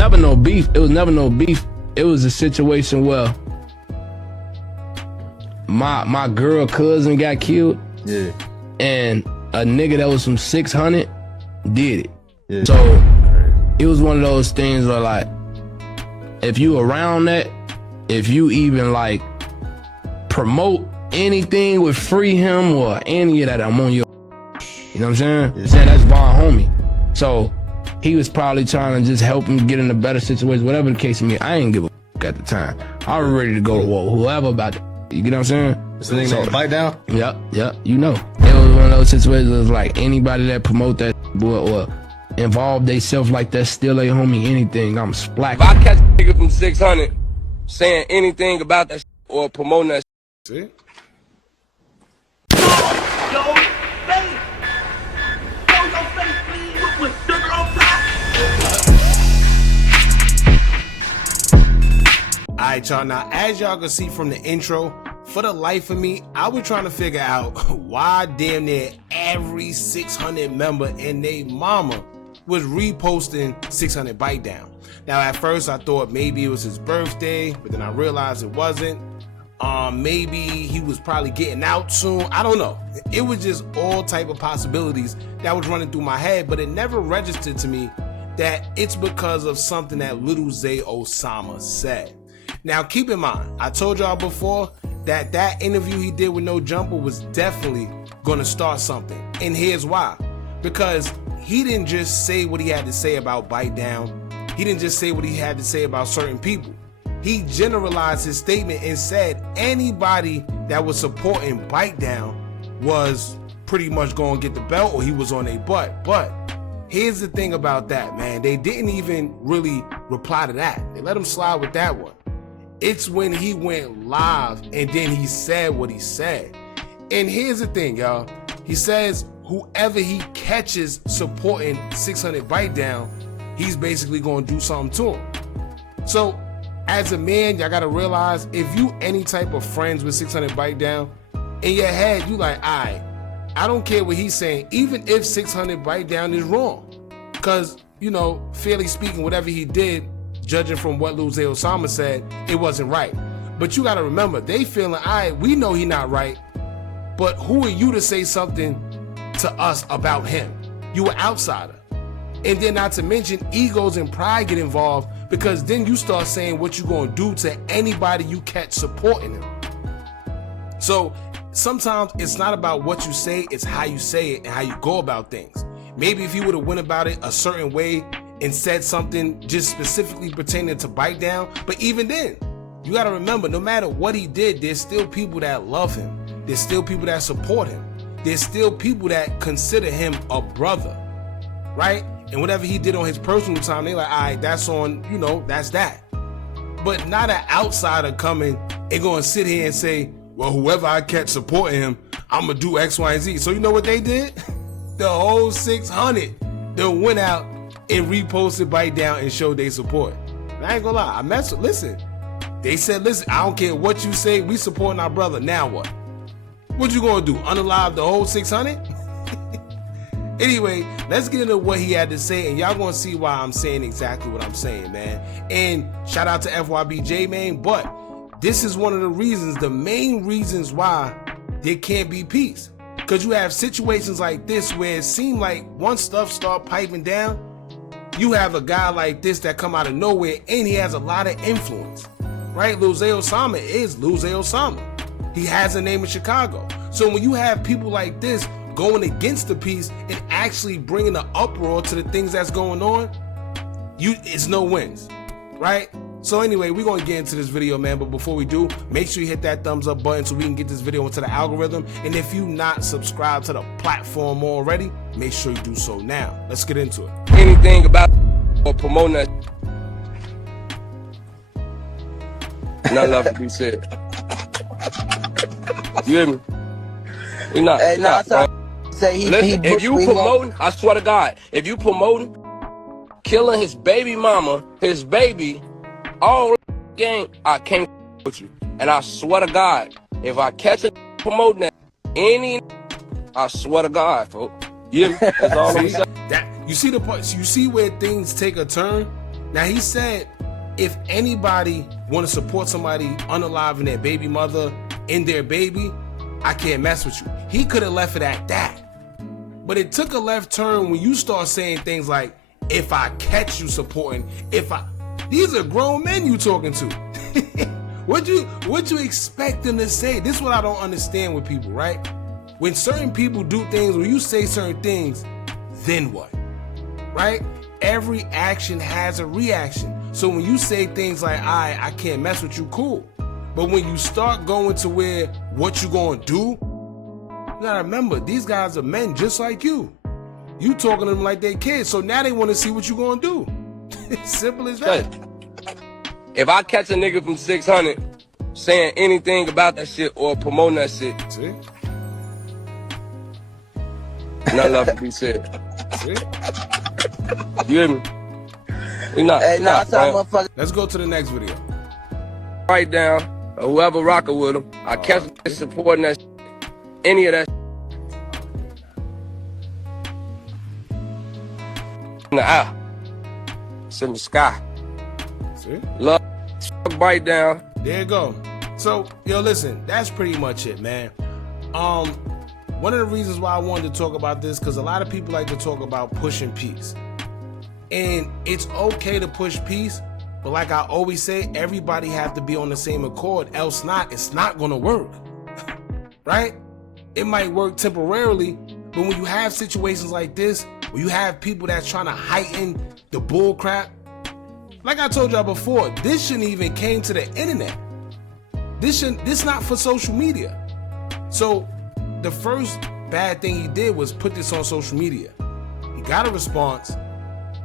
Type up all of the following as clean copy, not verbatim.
never no beef. It was never no beef. It was a situation where my girl cousin got killed. Yeah. And a nigga that was from 600 did it. Yeah. So it was one of those things where, like, if you around that, if you even like promote anything with free him or any of that, I'm on your. You know what I'm saying? Yeah. Saying that's Von homie. So he was probably trying to just help him get in a better situation, whatever the case may be. I ain't give a fuck at the time. I was ready to go to war, whoever about it. You get what I'm saying? It's the nigga named BiteDown? Yep, you know. It was one of those situations where it's like anybody that promote that or involve themselves like that, still a homie, anything, I'm splack. If I catch a nigga from 600 saying anything about that or promoting that See? Alright, y'all, now as y'all can see from the intro, for the life of me, I was trying to figure out why damn near every 600 member and they mama was reposting 600 BiteDown. Now at first I thought maybe it was his birthday, but then I realized it wasn't. Maybe he was probably getting out soon. I don't know. It was just all type of possibilities that was running through my head, but it never registered to me that it's because of something that Lil Zay Osama said. Now keep in mind, I told y'all before that that interview he did with No Jumper was definitely gonna start something. And here's why. Because he didn't just say what he had to say about BiteDown. He didn't just say what he had to say about certain people. He generalized his statement and said anybody that was supporting BiteDown was pretty much gonna get the belt or he was on a butt. But here's the thing about that, man. They didn't even really reply to that. They let him slide with that one. It's when he went live and then he said what he said. And here's the thing, y'all. He says whoever he catches supporting 600 BiteDown, he's basically gonna do something to him. So as a man, y'all gotta realize if you any type of friends with 600 BiteDown, in your head, you like, alright, I don't care what he's saying, even if 600 BiteDown is wrong. Cause, you know, fairly speaking, whatever he did, judging from what Lil Zay Osama said, it wasn't right. But you gotta remember, they feeling, alright, we know he not right, but who are you to say something to us about him? You an outsider. And then not to mention, egos and pride get involved because then you start saying what you gonna do to anybody you catch supporting him. So sometimes it's not about what you say, it's how you say it and how you go about things. Maybe if you would have went about it a certain way and said something just specifically pertaining to BiteDown, but even then, you gotta remember, no matter what he did, there's still people that love him. There's still people that support him. There's still people that consider him a brother, right? And whatever he did on his personal time, they like, all right, that's on, you know, that's that. But not an outsider coming and going to sit here and say, well, whoever I catch supporting him, I'm going to do X, Y, and Z. So you know what they did? The whole 600, they went out and reposted BiteDown and showed their support. And I ain't gonna lie, I messed with, listen, they said, listen, I don't care what you say, we supporting our brother, now what? What you gonna do, unalive the whole 600? Anyway, let's get into what he had to say, and y'all gonna see why I'm saying exactly what I'm saying, man. And shout out to FYBJ, man, but this is one of the reasons, the main reasons why there can't be peace. Because you have situations like this where it seems like once stuff start piping down, you have a guy like this that come out of nowhere and he has a lot of influence, right? Lil Zay Osama is Lil Zay Osama. He has a name in Chicago. So when you have people like this going against the peace and actually bringing the uproar to the things that's going on, it's no wins, right? So anyway, we're gonna get into this video, man, but before we do, make sure you hit that thumbs up button so we can get this video into the algorithm. And if you not subscribed to the platform already, make sure you do so now. Let's get into it. anything about or promoting that. Nothing left to be said. You hear me? We not. Hey, not, bro. Say Listen, if you promoting, I swear to God, if you promoting killing his baby mama, his baby, all game, I can't with you. And I swear to God, if I catch a promoting that, I swear to God, folks. Yeah, that's all I'm saying. You see the part, you see where things take a turn? Now he said, if anybody want to support somebody unaliving their baby mother and their baby, I can't mess with you. He could have left it at that. But it took a left turn when you start saying things like, if I catch you supporting, these are grown men you talking to. What you expect them to say? This is what I don't understand with people, right? When certain people do things, when you say certain things, then what? Right? Every action has a reaction. So when you say things like, I can't mess with you, cool. But when you start going to where what you gonna do, you gotta remember, these guys are men just like you. You talking to them like they kids, so now they want to see what you gonna do. Simple as that. If I catch a nigga from 600 saying anything about that shit or promoting that shit, See? nothing left to be said. See? You hear me? We not. Hey, nah, man. motherfucker. Let's go to the next video. BiteDown or whoever rocking with him, I catch niggas supporting that shit, any of that shit. In the air. It's in the sky. See? Love, BiteDown. There you go. So, yo, listen, that's pretty much it, man. One of the reasons why I wanted to talk about this, because a lot of people like to talk about pushing peace. And it's okay to push peace, but like I always say, everybody have to be on the same accord, else it's not gonna work. Right? It might work temporarily, but when you have situations like this, when you have people that's trying to heighten the bull crap, like I told y'all before, this shouldn't even came to the internet. This not for social media. So the first bad thing he did was put this on social media. He got a response,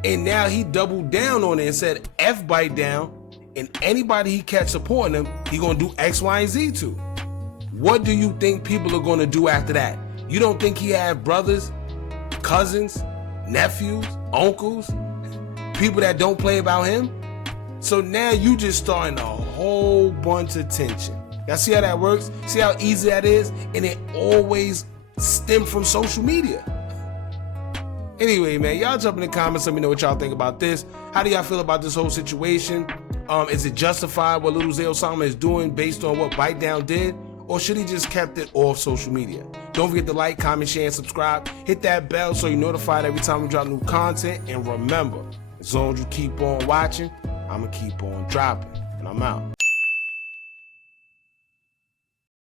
and now he doubled down on it and said, F BiteDown, and anybody he catch supporting him, he gonna do X, Y, and Z to. What do you think people are gonna do after that? You don't think he have brothers, cousins, nephews, uncles, people that don't play about him? So now you just starting a whole bunch of tension. Y'all see how that works? See how easy that is? And it always stems from social media. Anyway, man, y'all jump in the comments. Let me know what y'all think about this. How do y'all feel about this whole situation? Is it justified what Lil Zay Osama is doing based on what BiteDown did? Or should he just kept it off social media? Don't forget to like, comment, share, and subscribe. Hit that bell so you're notified every time we drop new content. And remember, as long as you keep on watching, I'm going to keep on dropping. And I'm out.